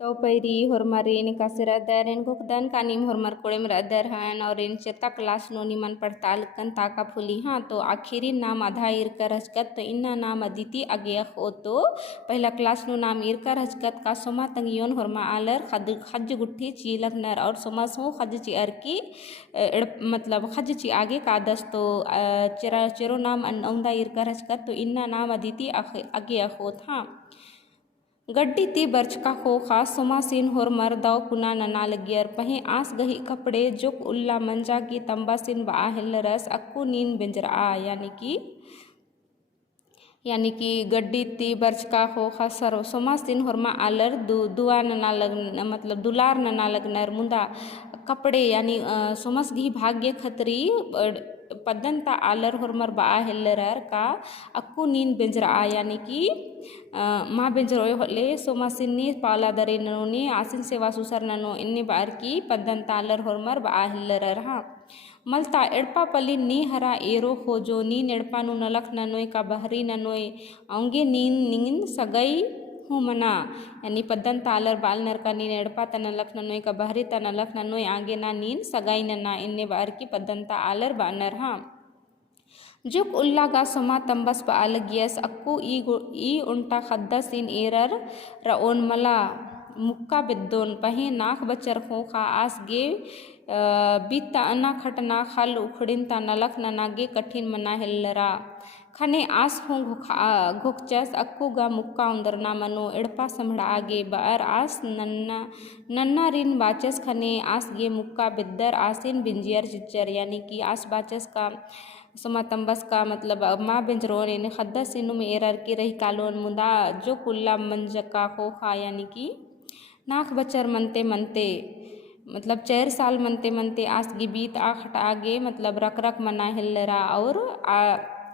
तो पैरी हरमारीन कासिर अदर गुकदन कानीम हरमार कोड़े में अदर हन और इन चेता क्लास नो निमन पड़ताल कन ताका फुली हाँ तो आखिरी नाम आधा इरकर हजकत तो इन्ना नाम अदिति आगे हो तो पहला क्लास नो नाम इरकर हजकत का सोमा तंगियोन हरमा आलर खज गुट्ठी चीलक नर और सोमा सो खज ची की मतलब खज ची आगे का दस तो चेरा चेरो नाम औंदा इरकर हजकत तो इन्ना नाम अदिति आगे होत हाँ गड्डी ती बर्च का खोखा सोमासीन होर मरदाव कुना नना लगियर पहे आस गही कपड़े जुक उल्ला मंजा की तंबासिन बा रस अक्कू नीन बिंजरा यानी कि गड्डी ती बर्च का खोखा सर सोमासीन होरमा आलर दुआ नना लग मतलब दुलार नना लगनर मुंदा कपड़े यानी सोमस घी भाग्य खतरी पद्दंता आलर होरमर बा हेल्लर का अक्कू नीन बिंजरा यानी कि माँ बिंजरोय होले सोमासिनी पाला दरे ननोनी आसिन सेवा सुसर ननो इन्ने बार की पद्दंता आलर होरमर बा हेल्लर हाँ मलता एड़पा पली नी हरा एरो हो जो नीन एड़पा नु नलख ननोय का बहरी ननोय आउंगे नीन नीन सगई हूँ मना यानी पद्दन तालर बाल नर का नीन एड़पा तनलख ननोय का बहरी तनलख ननोय आगे ना नीन सगाई नना इन्ने बार की पद्दंता आलर बानर हाँ जुक उल्ला गा सोमा तंबस बाल गियस अक्कू ई उंटा खद्दा सीन एरर रओन मला मुक्का बिद्दोन पहे नाक बचर खोखा आस गे बीता अना खटना खल उखड़िन ता नलख ननागे कठिन मना हेल्लरा खने आस हों घुकचस अक्कू गा मुक्का उंदरना मनो एड़पा समड़ा आगे बार आस नन्ना नन्ना रिन बाचस खने आस गे मुक्का बिद्दर आसिन बिंजियर चिच्चर यानी कि आस बाचस का सोमा तंबस का मतलब माँ बिंजरोन यानी खद्दा सिनु में एरर की रही कालोन मुदा जो कुल्ला मंजका खोखा यानी कि नाक बचर मनते मनते मतलब 4 साल मनते मनते आस गी बीत आखट आगे मतलब रक रक मना हिल्लरा और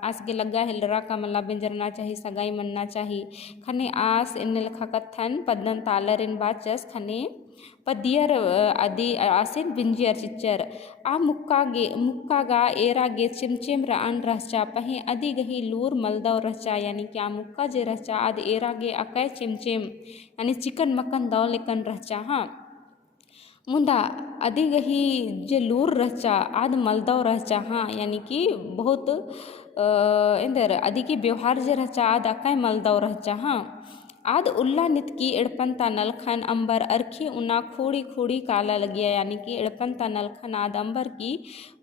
आस गे लग्गा हिल्लरा का मला बिंजरना चाहिए सगाई मनना चाहिए खने आस इन लखा कथन पद्दन तालर इन बाचस खने पदियर आदि आसिन बिंजियर चिच्चर आ मुक्का गा एरा गे चिमचिम रान रहचा पहे अदि गही लूर मलदव रहचा यानी कि आ मुक्का जे रहचा आद एरा गे अकै चिमचिम यानी चिकन मक्कन दौ लेकन रहचा हाँ मुंदा अदि गही जे लूर रहचा आद मलदव रहचा हाँ यानी कि बहुत इंदर अदि की व्यवहार जे रहचा आद अकै मलदव रहचा हाँ आद उल्ला नित की एड़पंता नलखन अंबर अरखी उना खूड़ी खूड़ी काला लगिया यानी कि एड़पंता नलखन आद अंबर की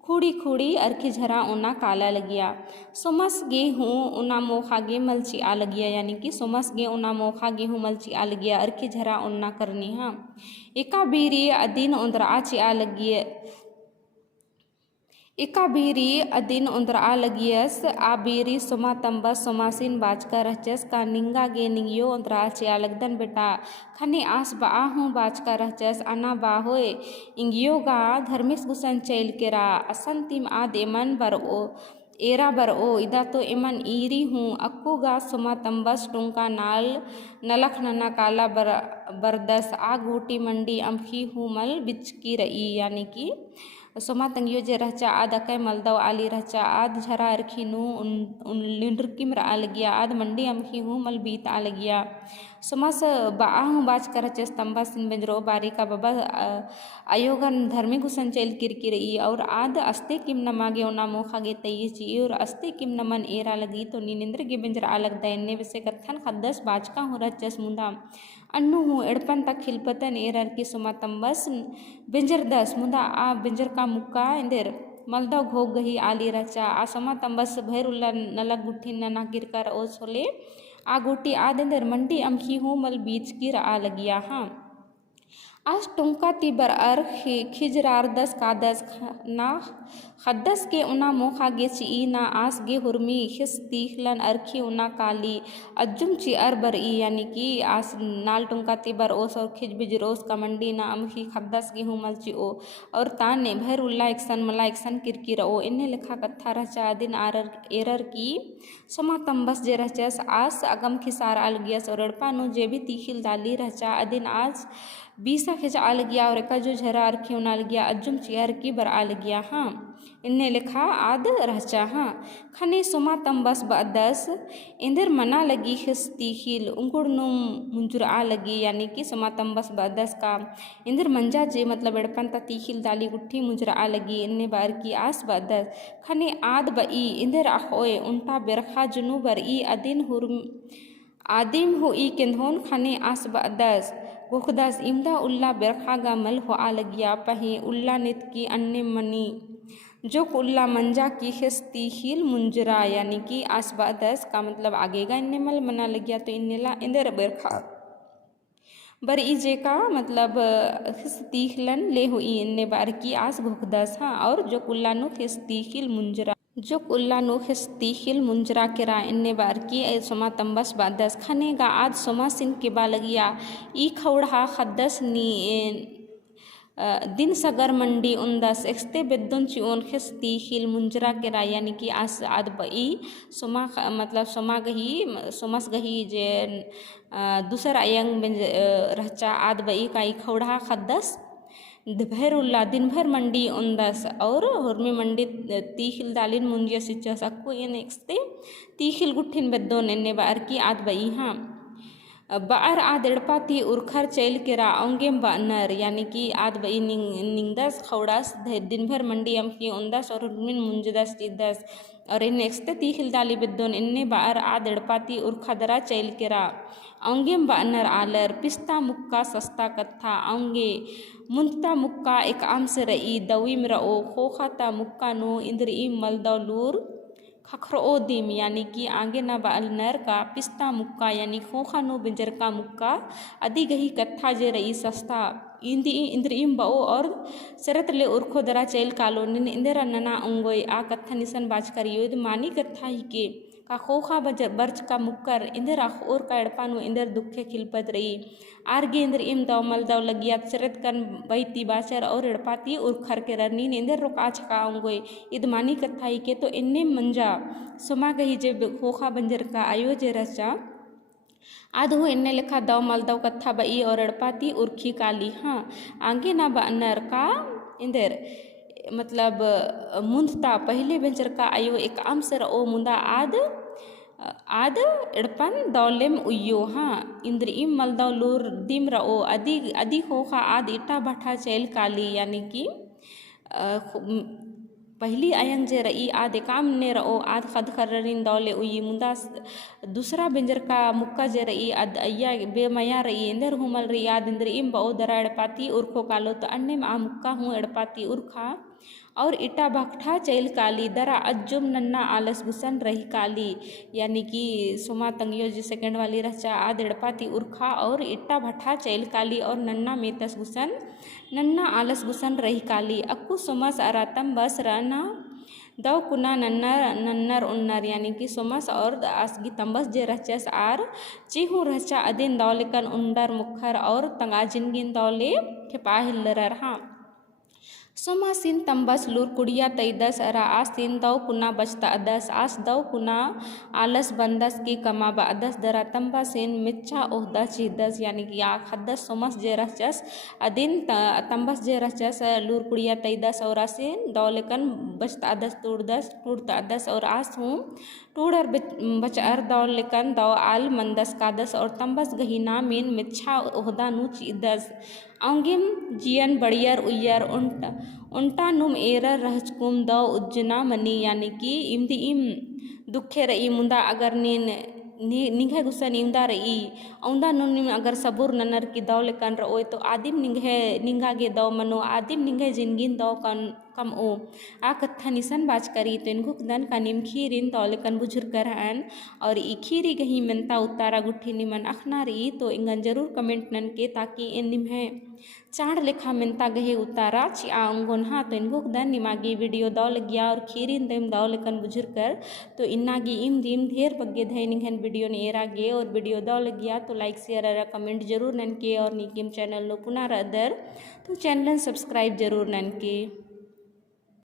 खूड़ी खूड़ी अरखी झरा उना काला लगिया सोमस गे हूँ उना मोखा गे मलची आ लगिया यानी कि सोमस गे उना मोखा गे हूँ मलची आ लगिया अरखी झरा उन्ना करनी हाँ एका बीरी अदीन उंदर आची आ लगिया एका बीरी अदीन उंदर आ लगियस आ बीरी सोमा तंबस सोमासीन बाचका रहचस का निंगा गे निंगियो उंदर आची आ लगदन बेटा खने आस बा हूँ बाचका रहचस अना बाहोय इंगियो गा धर्मिस गुसन चैल केरा असंतिम आ देमन बर ओ एरा बर ओ इदा तो एमन ईरी हूँ अक्कू गा सोमा तंबस टुंका नाल नलख नना काला बरदस आ घोटी मंडी अम्फी हूँ मल बिचकी रई यानी कि सोमा तंगियो जे रहचा आद अकै मलदव आली रहचा आद झरा अरखीनु उन लिंड्रकिम रा लगिया आद मंडी अमखी हूँ मल बीत आ लगिया सोमास बा हूँ बाच कर रचस तंबा सिन बिंजरो बारी का बाबा आयोगन धर्मी गुसन चैल किरकिरई और आद अस्ते किम नमागे उना मोखा गे तई ची और अस्ते किम नमन एरा लगी तो नीनिंद्र गे बिंजर आ लग दैन्ने विसे कथन खद्दस बाचका हो रचस मुंदा अन्नु हूँ एड़पन तक खिलपतन एरर की सोमा तंबस बिंजर दस मुदा आ बिंजर का मुक्का इंदेर मलदव घोग गही आली रचा आ सोमा तंबस भैर उल्ला नलग गुट्ठी नना गिरकर ओ सोले आ गुटी आदेंदर मंडी अमखी हूँ मल बीच गिर आ लगिया हाँ आज टुंका तिबर अर खिजरार दस का दस ना खद्दस के उना मोखा गे ची ना आस गे हुरमी खिस तीखलन अरखी उना काली अज्जुम ची अरबर ई यानी कि आस नाल टुंका तिबर ओस और खिज बिज रोस का मंडी ना अमखी खद्दस गे हुमल ची ओ और ताने भैर उल्ला एकसन मला एकसन किरकिर ओ इन्हें लिखा कत्था रचा दिन आरर एरर की सोमा तंबस जे रचस आस अगम खिसार आल गियस और अड़पानु जे भी तीखिल दाली रचा अदिन आज 20 मीसा खिंचा आल गया और एका जो झरा अरखी उनाल गया अजुम चियर की बर आल गया हाँ इन्ने लिखा आद रहचा हाँ खने सोमा तम बस बदस इंदर मना लगी खिस्ती खिल उंकुड़ नुम मुंजुर आ लगी यानी कि सोमा तम बस बदस का इंदर मंजा जे मतलब एड़पन तीखिल दाली गुट्ठी मुंजुर आ लगी इन्ने बार की आस बदस खने आद बई इंदर ahoy उल्टा बेरखा जुनू बर ई अदिन हुरम आदिम हो ई केंधोन खने आस बदस गुखदास इमदा उल्ला बेरखा गा मल हो आ लगिया पही उल्ला नित की अन्य मनी जो उल्ला मंजा की खिस्ती हिल मुंजरा यानी कि आसबादस का मतलब आगेगा इन्ने मल मना लगिया तो इन्नेला इंदर बेरखा बर ई जे का मतलब खिस्ती हिलन ले हो ई इन्ने बार की आस घुखदस हाँ और जो कुल्ला नु खिस्ती हिल मुंजरा जो कुल्ला नु खिस्ती हिल मुंजरा केरा इन्ने बार की सोमा तंबस बादस खनेगा आज सोमा सिन के बा लगिया ई खौड़ा खद्दस नी दिन सगर मंडी उन्दस एक्सते बेदुन चिओन खिस्ती हिल मुंजरा केरा यानी कि आस आद बई सोमा मतलब सोमा गही सोमस गही जे दूसर अयंग रहचा आद बई का ई खौड़ा खद्दस भैरुल्ला दिन भर मंडी उन्दस और हुर्मी मंडी तीखिल दालिन मुंजिया सिच्चा सक्को ये नेक्स्ते तीखिल गुट्ठिन बेदोन इन्ने बार की आद बई हाँ बार आद एड़पाती उर्खर चैल केरा औंगेम बानर यानी कि आद बई निंगदस खौड़ास दिन भर मंडी अमकी उन्दस और हुर्मिन मुंजदस तिदस और इन नेक्स्ते तीखिल दाली बेदोन इन्ने बार आद एड़पाती उर्खदरा चैल केरा औंगेम बानर आलर पिस्ता मुक्का सस्ता कत्था औंगे मुंता मुक्का एक आम से रई दवीम रओ खोखाता मुक्का नो इंद्र इम मलदौलूर खखरो दिम यानी कि आगे न बाल नर का पिस्ता मुक्का यानी खोखा नो बिंजर का मुक्का अदी गही कत्था जे रई सस्ता इंद्र इम बओ और सरत ले उर्खो दरा चैल कालो निन इंदरा नना उंगोय आ कत्था निसन बाज कर योद मानी कत्था ही के का खोखा बजर बर्च का मुक्कर इंदर और का एड़पानु इंदर दुखे खिलपत रही आरगे इंदर इम दव मल दव लगिया सरत कन बैती बाचर और एड़पाती उर्खर के रनी इंदर रुका छका उंगोय इदमानी कत्था ही के तो इन्ने मंजा सोमा गही जे खोखा बंजर का आयो जे रचा आधो इन्ने लिखा दव मल दव कत्था बई और एड़पाती उर्खी काली हाँ आगे ना बानर का इंदर मतलब मुंदता पहले बेंचर का आयो एक आम सर ओ मुंदा आद एड़पन दौलेम उयो हाँ इंद्र इम मलदौ लूर दिम रओ अदी खोखा आद इटा भठा चैल काली यानी कि पहली अयंग जे रई आद एकाम ने रओ आद खद खर्रिन दौले उई मुंदा दूसरा बेंजर का मुक्का जे रई अद अय्या बेमया रई इंदर हुमल रई आद इंद्र इम बओ दरा एड़पाती उर्खो कालो तो अन्य में आ मुक्का हूँ एड़पाती उर्खा और इटा भट्ठा चैल काली दरा अज्जुम नन्ना आलस गुसन रही काली यानी कि सोमा तंगियो जी सेकंड वाली रचा आद एड़पाती उर्खा और इट्टा भट्ठा चैल काली और नन्ना मेतस गुसन नन्ना आलस गुसन रही काली अक्कू सोमस अरातम बस रना दव कुना नन्नर उन्नर यानी कि सोमस और आसगी तंबस जे रचस आर चिहू रचा अदिन दौलेकन उंडर मुखर और तंगाजिनगिन दौले खेपाहिल्लर हाँ सोमा सिन तंबस लूर कुड़िया तईदस अरा आस सिन दव कुना बचता अदस आस दव कुना आलस बंदस की कमा बदस दरा तंबा सिन मिच्छा ओहदा चिदस यानी कि आ खदस सोमस जे रचस अदिन तंबस जे रचस लूर कुड़िया तईदस और आसिन दौलेकन बचता अदस टूड़ता अदस और आस हूँ टूड़र बचर दौलेकन दौ आल मंदस कादस और तंबस गहीना मीन मिच्छा ओहदा नु चिदस औंगिम जियन बड़ियर उयर उंटा नुम एरर रहचकुम दौ उज्जना मनी यानी कि इमदी इम दुखे रई मुंदा अगर निंघे गुसन इमदा रई औंदा नुम अगर सबुर ननर की दौ लेकन रओय तो आदिम निंघा गे दौ मनो आदिम निंघे जिनगिन दौ कम ओ आ कत्था निसन बाज करी तो इनको दन का निम खीरिन दौ लेकन बुझुर करहन और ई खीरी गही मनता उतारा गुट्ठी निमन अखना रही तो इंगन जरूर कमेंट नन के ताकि इन निम्हे चाड़ लेखा मिनता गहे उतारा चिया अंगोन हाँ तो इनको दन निमागी वीडियो दौ लगिया और खीरिन देम दौ लेकन बुझुर कर तो इन्नागी इम दिन ढेर बग्गे धै निघन वीडियो ने एरा गे और वीडियो दौ लगिया तो लाइक शेयर कमेंट जरूर नन के और निकिम चैनल नो पुनः अदर तो चैनल सब्सक्राइब जरूर नन के।